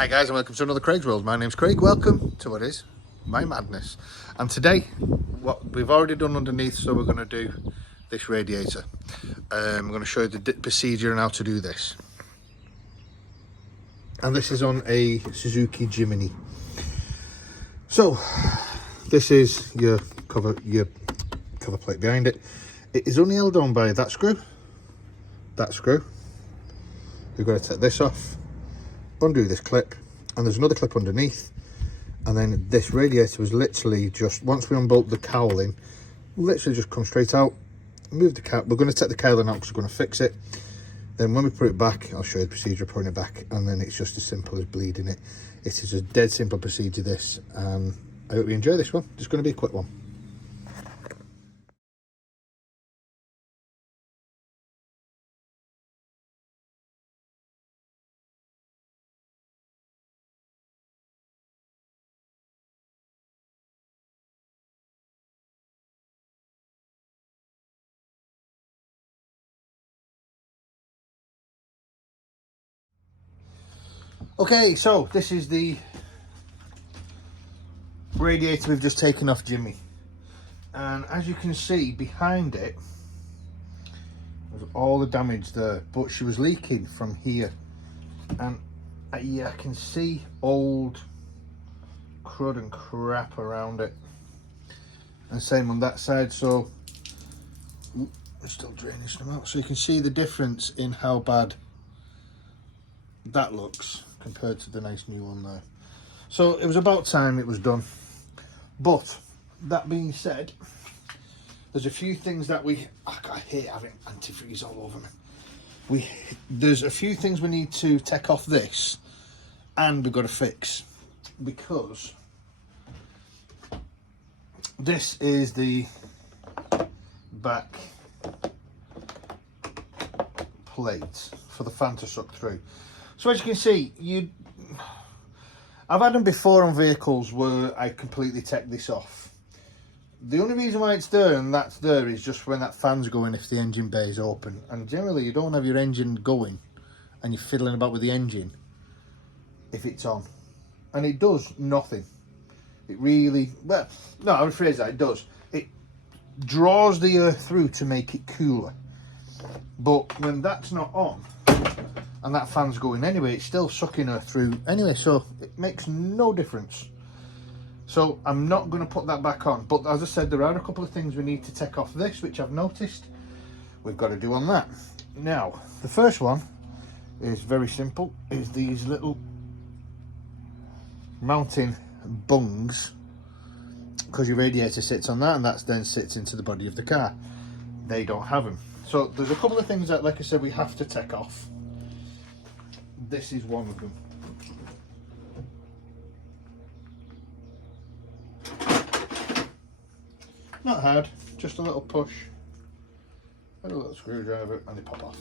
Hi guys and welcome to another Craig's World. My name's Craig. Welcome to what is my madness. And today, what we've already done underneath, so we're going to do this radiator. I'm going to show you the procedure and how to do this. And this is on a Suzuki Jimny. So, this is your cover plate behind it. It is only held on by that screw. We've got to take this off, undo this clip, and there's another clip underneath, and then this radiator was literally just, once we unbolt the cowling, literally just come straight out, move the cap. We're going to take the cowling out because we're going to fix it. Then when we put it back, I'll show you the procedure of putting it back, and then it's just as simple as bleeding it. It is a dead simple procedure, this, and I hope you enjoy this one. It's going to be a quick one. Okay, so this is the radiator we've just taken off Jimmy, and as you can see behind it was all the damage there, but she was leaking from here, and yeah, I can see old crud and crap around it, and same on that side. So we're still draining some out, so you can see the difference in how bad that looks compared to the nice new one there. So it was about time it was done. But that being said, there's a few things that I hate having antifreeze all over me. There's a few things we need to take off this, and we've got to fix, because this is the back plate for the fan to suck through. So as you can see, I've had them before on vehicles where I completely take this off. The only reason why it's there and that's there is just when that fan's going, if the engine bay is open. And generally you don't have your engine going and you're fiddling about with the engine if it's on. And it does nothing. It really, well, no, I rephrase that, it does. It draws the air through to make it cooler. But when that's not on, and that fan's going anyway, it's still sucking her through anyway, so it makes no difference. So I'm not going to put that back on, but as I said, there are a couple of things we need to take off this, which I've noticed we've got to do on that. Now, the first one is very simple, is these little mounting bungs, because your radiator sits on that, and that then sits into the body of the car. They don't have them. So there's a couple of things that, like I said, we have to take off. This is one of them. Not hard, just a little push, and a little screwdriver, and they pop off.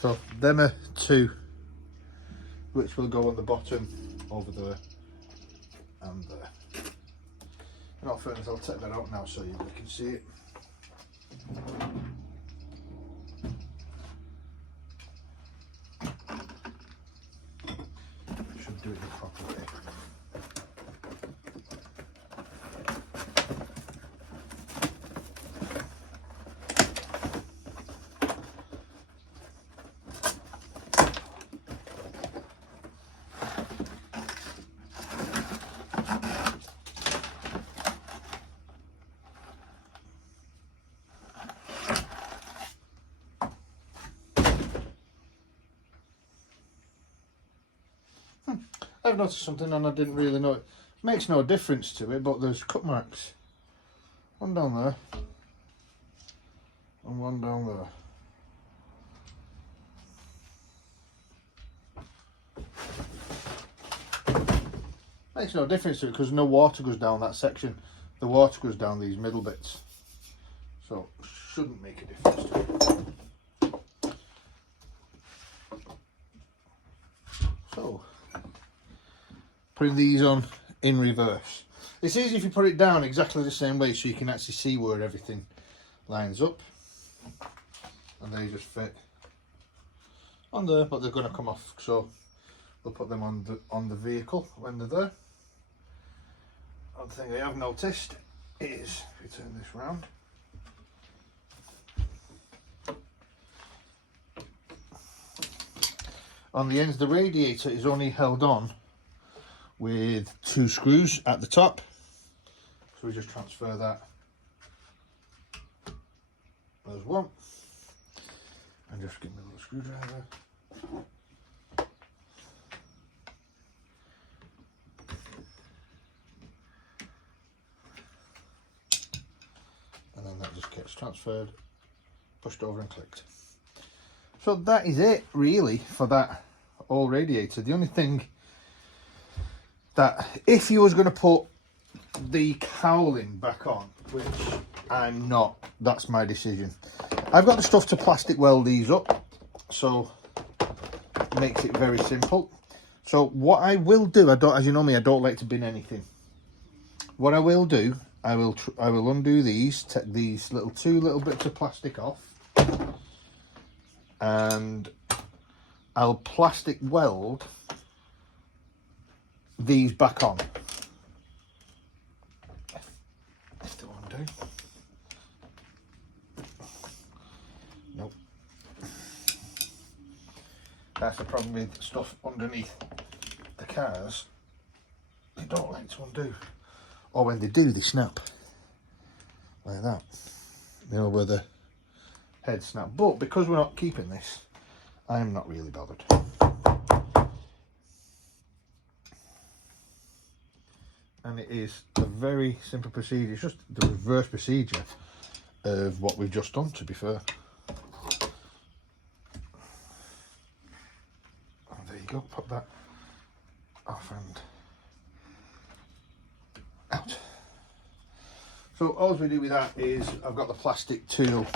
So them are two, which will go on the bottom over there and there. In all fairness, I'll take that out now so you can see it. Should do it the proper way. I've noticed something and I didn't really know it. Makes no difference to it, but there's cut marks. One down there and one down there. Makes no difference to it because no water goes down that section. The water goes down these middle bits. So shouldn't make a difference to it. So putting these on in reverse. It's easy if you put it down exactly the same way so you can actually see where everything lines up, and they just fit on there, but they're going to come off, so we'll put them on the vehicle when they're there. Other thing I have noticed is, if you turn this round, on the ends the radiator is only held on with 2 screws at the top, so we just transfer that. There's one, and just give me a little screwdriver. And then that just gets transferred, pushed over and clicked. So that is it really for that old radiator. The only thing that, if you was going to put the cowling back on, which I'm not, that's my decision. I've got the stuff to plastic weld these up, so it makes it very simple. So what I will do, as you know me, I don't like to bin anything. What I will do, I will undo these, take these two little bits of plastic off, and I'll plastic weld these back on. If they won't do. Nope. That's the problem with stuff underneath the cars. They don't like to undo. Or when they do, they snap. Like that. You know, where the head snap. But because we're not keeping this, I'm not really bothered. And it is a very simple procedure. It's just the reverse procedure of what we've just done, to be fair. Oh, there you go, pop that off and out. So all we do with that is, I've got the plastic tool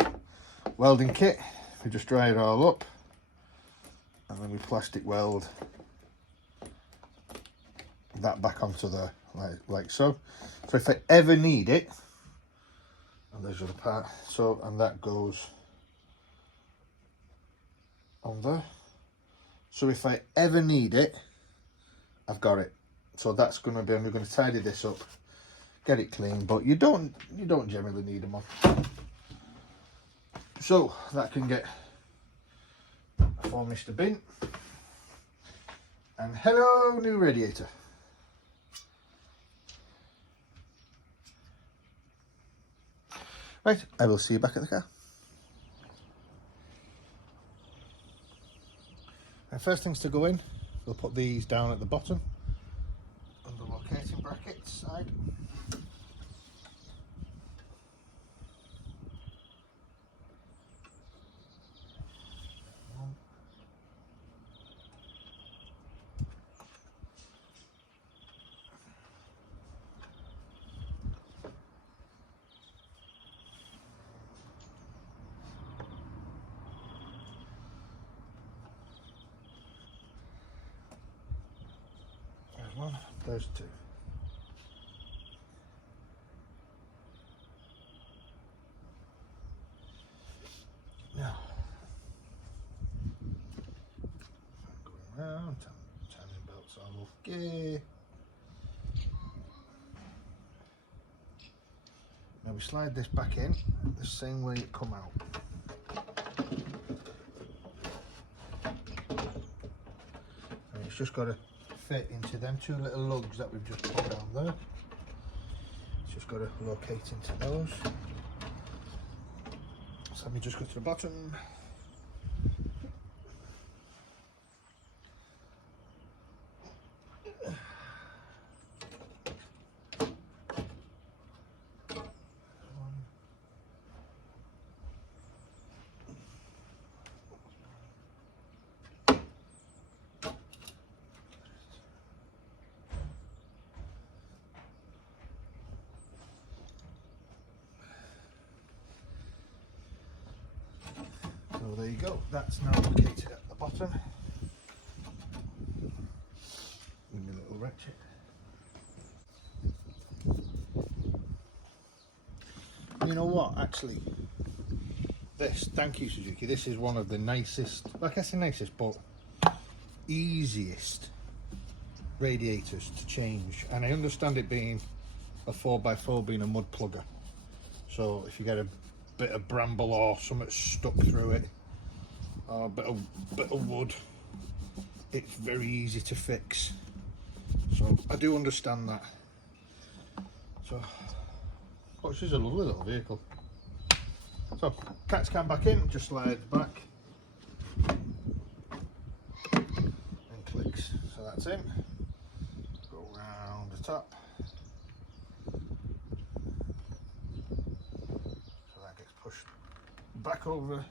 welding kit. We just dry it all up, and then we plastic weld that back onto the, like so. So if I ever need it, and there's the other part, so, and that goes on there. So if I ever need it, I've got it. So that's going to be, I'm going to tidy this up, get it clean, but you don't generally need them on. So that can get for Mr. Bin. And hello, new radiator. Right, I will see you back at the car. And first things to go in, we'll put these down at the bottom on the locating bracket side. There's one, there's two. Now, going round, timing belts all okay. Now we slide this back in the same way it come out. And it's just got to fit into them 2 little lugs that we've just put down there. It's just got to locate into those. So let me just go to the bottom. So there you go, that's now located at the bottom. Give me a little ratchet. You know what, actually, this, thank you Suzuki, this is one of the nicest, well, I guess the nicest, but easiest radiators to change. And I understand it being a 4x4 being a mud plugger, so if you get a bit of bramble or something stuck through it, or a bit of wood, it's very easy to fix. So I do understand that. So, oh, this is a lovely little vehicle. So, catch can back in, just slides back and clicks. So that's in. Go round the top. So that gets pushed back over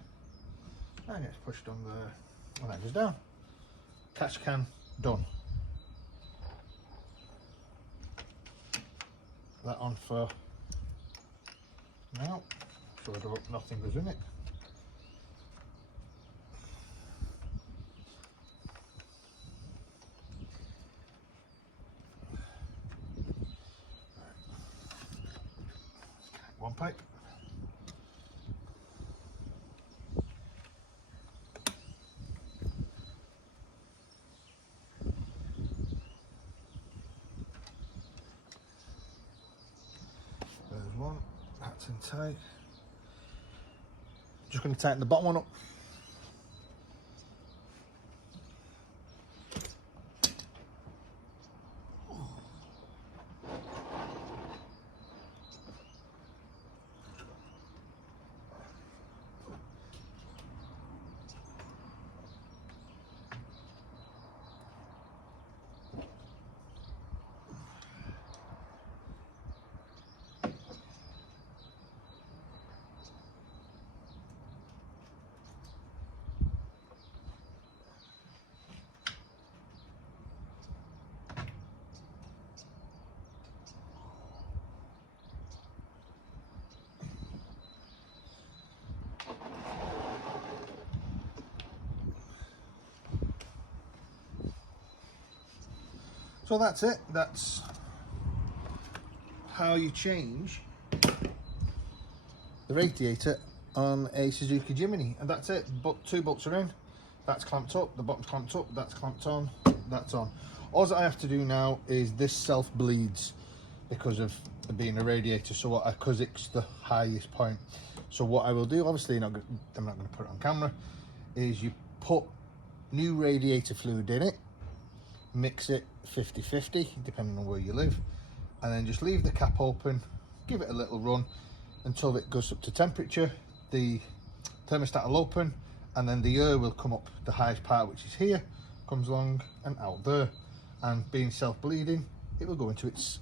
and gets pushed on there, and that goes down. Catch can done. That on for now, so I hope nothing goes in it. One pipe. There's one, that's in tight. Just going to tighten the bottom one up. So that's it. That's how you change the radiator on a Suzuki Jimny, and that's it. But two bolts are in. That's clamped up. The bottom's clamped up. That's clamped on. That's on. All I have to do now is this self bleeds because of it being a radiator. So because it's the highest point. So what I will do, obviously, I'm not going to put it on camera, is you put new radiator fluid in it. Mix it 50-50 depending on where you live, and then just leave the cap open, give it a little run until it goes up to temperature. The thermostat will open and then the air will come up, the highest part, which is here, comes along and out there, and being self-bleeding, it will go into its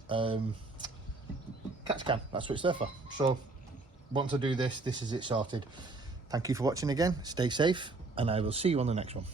catch can. That's what it's there for. So once I do this, this is it sorted. Thank you for watching again, stay safe, and I will see you on the next one.